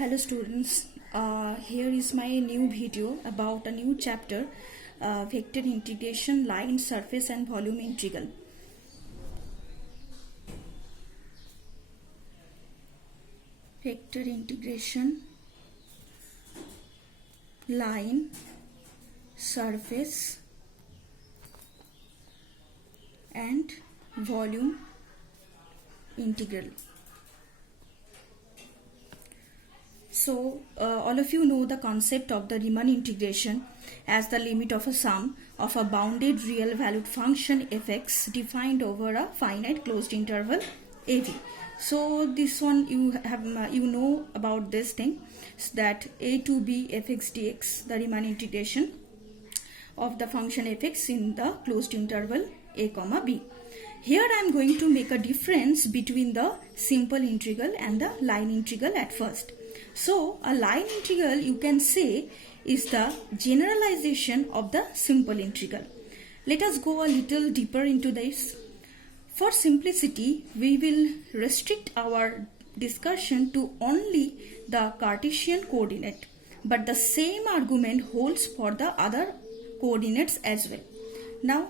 Hello students, here is my new video about a new chapter, vector integration, line, surface and volume integral. Vector integration, line, surface and volume integral. So, all of you know the concept of the Riemann integration as the limit of a sum of a bounded real valued function fx defined over a finite closed interval av. So, this one you have you know about this thing, that a to b fx dx, the Riemann integration of the function fx in the closed interval a comma b. Here I am going to make a difference between the simple integral and the line integral at first. So, a line integral you can say is the generalization of the simple integral. Let us go a little deeper into this. For simplicity, we will restrict our discussion to only the Cartesian coordinate, but the same argument holds for the other coordinates as well. Now,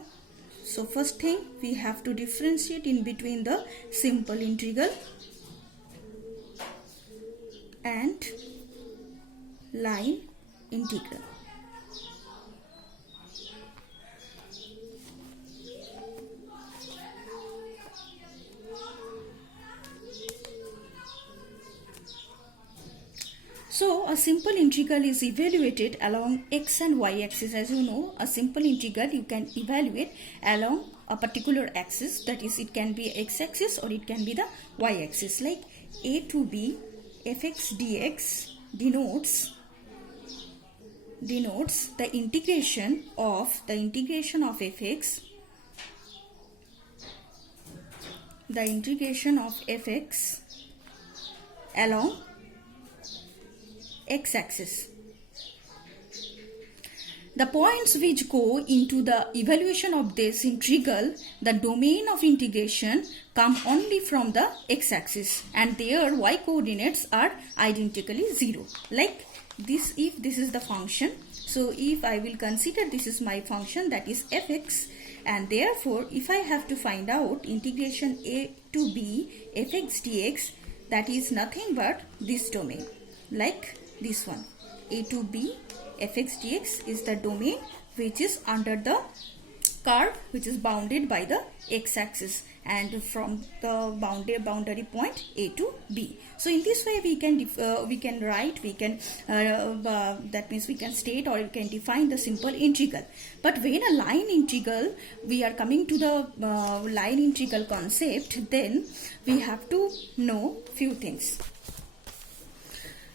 so first thing we have to differentiate in between the simple integral and line integral. So a simple integral is evaluated along x and y axis. As you know, a simple integral you can evaluate along a particular axis, that is it can be x axis or it can be the y axis, like a to b fx dx denotes the integration of fx, along x-axis. The points which go into the evaluation of this integral, the domain of integration, come only from the x-axis, and their y-coordinates are identically 0. Like this, if this is the function, so if I will consider this is my function, that is fx, and therefore if I have to find out integration a to b fx dx, that is nothing but this domain, like this one, a to b fx dx is the domain which is under the curve which is bounded by the x-axis and from the boundary point a to b. So in this way we can that means we can state or we can define the simple integral. But when a line integral, we are coming to the line integral concept, then we have to know few things.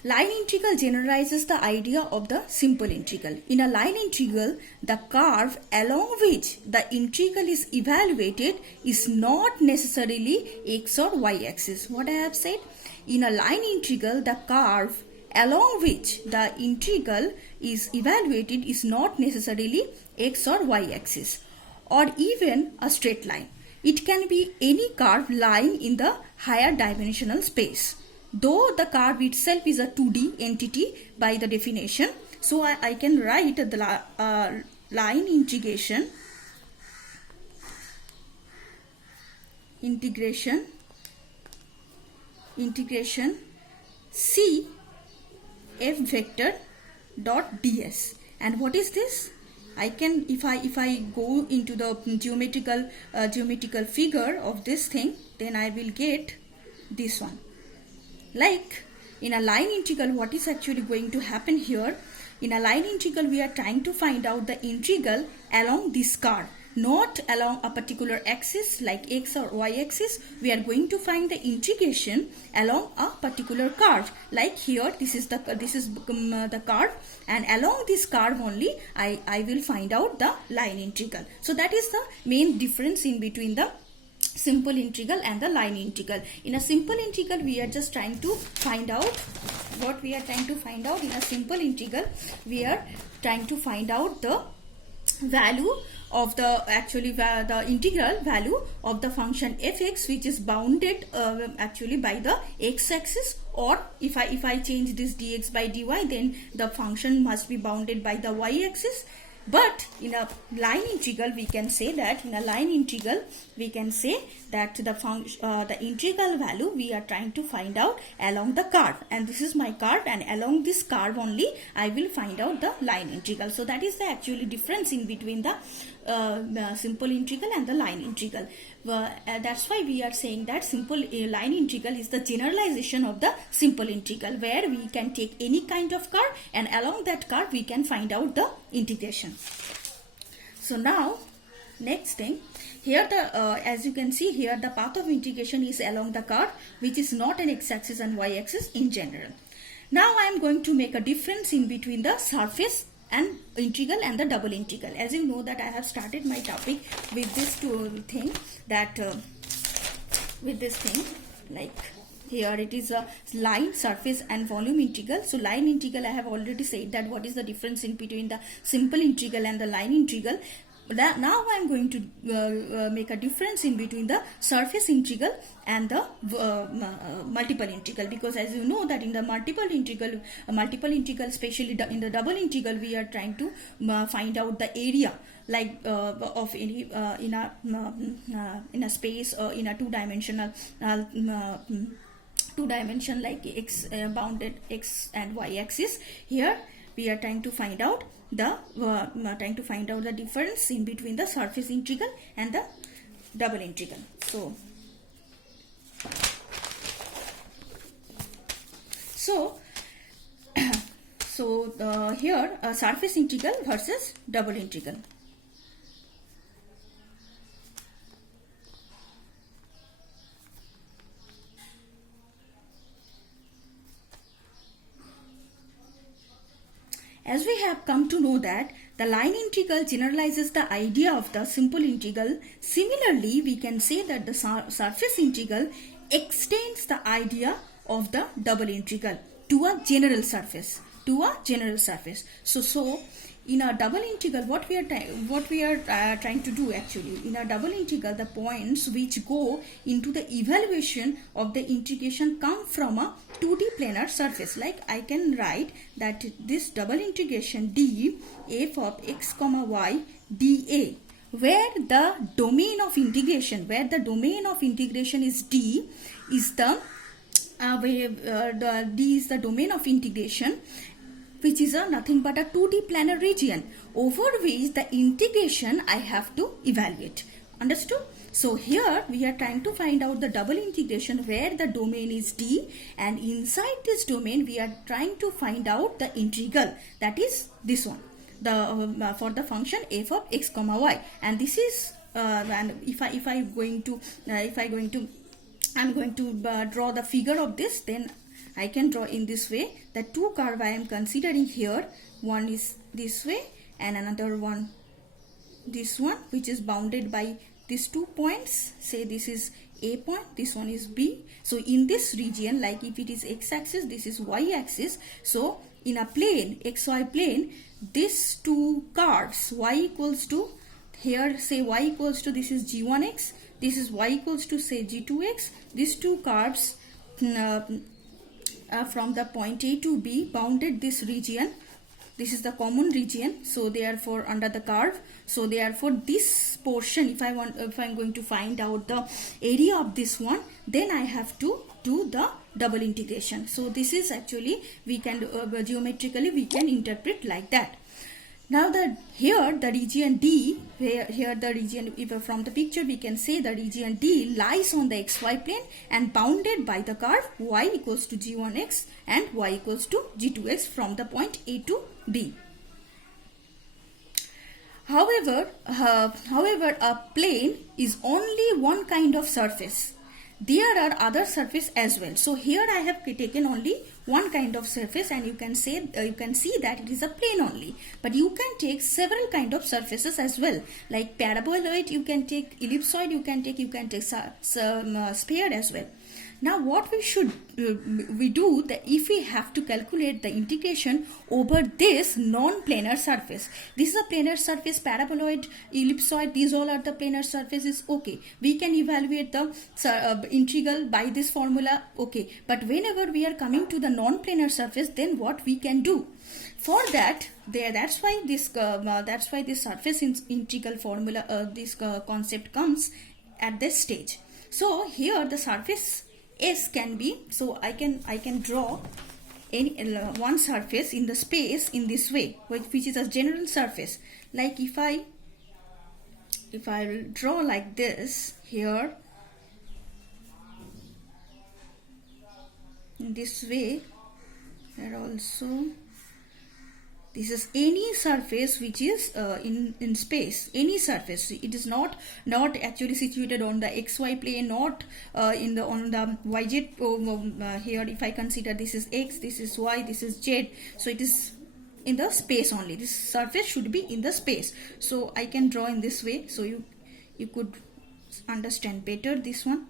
Line integral generalizes the idea of the simple integral. In a line integral, the curve along which the integral is evaluated is not necessarily x or y axis. What I have said? In a line integral, the curve along which the integral is evaluated is not necessarily x or y axis, or even a straight line. It can be any curve lying in the higher dimensional space. Though the curve itself is a 2D entity by the definition, so I can write the line integration C f vector dot ds. And what is this? I can, if I go into the geometrical figure of this thing, then I will get this one. Like in a line integral, what is actually going to happen here? In a line integral, we are trying to find out the integral along this curve, not along a particular axis like x or y axis. We are going to find the integration along a particular curve. Like here, this is the curve, and along this curve only I will find out the line integral. So that is the main difference in between the simple integral and the line integral. In a simple integral, we are just trying to find out what we are trying to find out. In a simple integral, we are trying to find out the value of the integral value of the function fx, which is bounded actually by the x-axis, or if I change this dx by dy, then the function must be bounded by the y-axis. But in a line integral, we can say that the integral value we are trying to find out along the curve, and this is my curve, and along this curve only I will find out the line integral. So that is the actually difference in between the simple integral and the line integral. That's why we are saying that simple line integral is the generalization of the simple integral, where we can take any kind of curve, and along that curve we can find out the integration. So now next thing, here as you can see here, the path of integration is along the curve, which is not an x-axis and y-axis in general. Now I am going to make a difference in between the surface and integral and the double integral. As you know that I have started my topic with this thing, that like here it is a line, surface and volume integral. So line integral, I have already said that what is the difference in between the simple integral and the line integral. Now I am going to make a difference in between the surface integral and the multiple integral, because as you know that in the multiple integral, especially in the double integral, we are trying to find out the area, like of any in a space, in a two-dimensional like x bounded x and y axis. Here we are trying to find out the difference in between the surface integral and the double integral. So here surface integral versus double integral. As we have come to know that the line integral generalizes the idea of the simple integral, similarly we can say that the surface integral extends the idea of the double integral to a general surface. So in a double integral, what we are trying to do actually, in a double integral, the points which go into the evaluation of the integration come from a 2D planar surface. Like I can write that this double integration d f of x comma y dA, where the domain of integration is d, is the d is the domain of integration, which is nothing but a 2D planar region over which the integration I have to evaluate. Understood? So here we are trying to find out the double integration where the domain is d, and inside this domain we are trying to find out the integral, that is this one, the for the function f of x comma y. And this is and I'm going to draw the figure of this, then I can draw in this way. The two curve I am considering here, one is this way and another one this one, which is bounded by these 2 points. Say this is A point, this one is B. So in this region, like if it is x-axis, this is y-axis. So in a plane, xy plane, these two curves, y equals to, here say y equals to, this is g1x, this is y equals to say g2x. These two curves from the point A to B bounded this region. This is the common region, so therefore under the curve, so therefore this portion, if I'm going to find out the area of this one, then I have to do the double integration. So this is actually, we can geometrically we can interpret like that. Now here the region D, here the region, if from the picture we can say the region D lies on the xy plane and bounded by the curve y equals to g1x and y equals to g2x from the point A to B. However, a plane is only one kind of surface. There are other surface as well. So here I have taken only one kind of surface, and you can see that it is a plane only. But you can take several kind of surfaces as well, like paraboloid you can take, ellipsoid you can take sphere as well. Now what we should we do that if we have to calculate the integration over this non-planar surface. This is a planar surface, paraboloid, ellipsoid, these all are the planar surfaces. Okay, we can evaluate the integral by this formula. Okay, but whenever we are coming to the non-planar surface, then what we can do? For that, that's why this surface integral formula, this concept comes at this stage. So here the surface S can be, so I can draw any one surface in the space in this way, which is a general surface. Like if I will draw like this here, in this way, here also. This is any surface which is in space, any surface. It is not actually situated on the xy plane, not on the yz. Here, if I consider this is x, this is y, this is z, so it is in the space only. This surface should be in the space. So I can draw in this way, so you could understand better this one.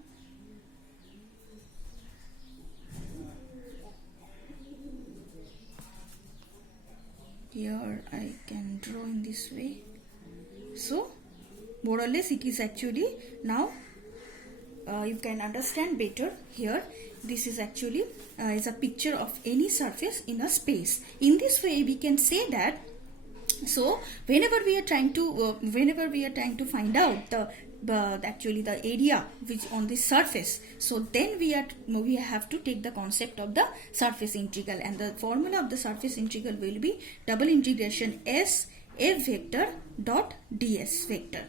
Here I can draw in this way. So more or less it is actually now you can understand better here. This is actually is a picture of any surface in a space. In this way we can say that, so whenever we are trying to find out actually the area which on this surface, so then we have to take the concept of the surface integral, and the formula of the surface integral will be double integration S f vector dot ds vector.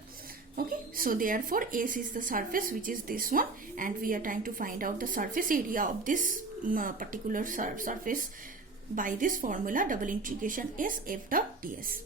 Okay, so therefore S is the surface which is this one, and we are trying to find out the surface area of this particular surface by this formula double integration S f dot ds.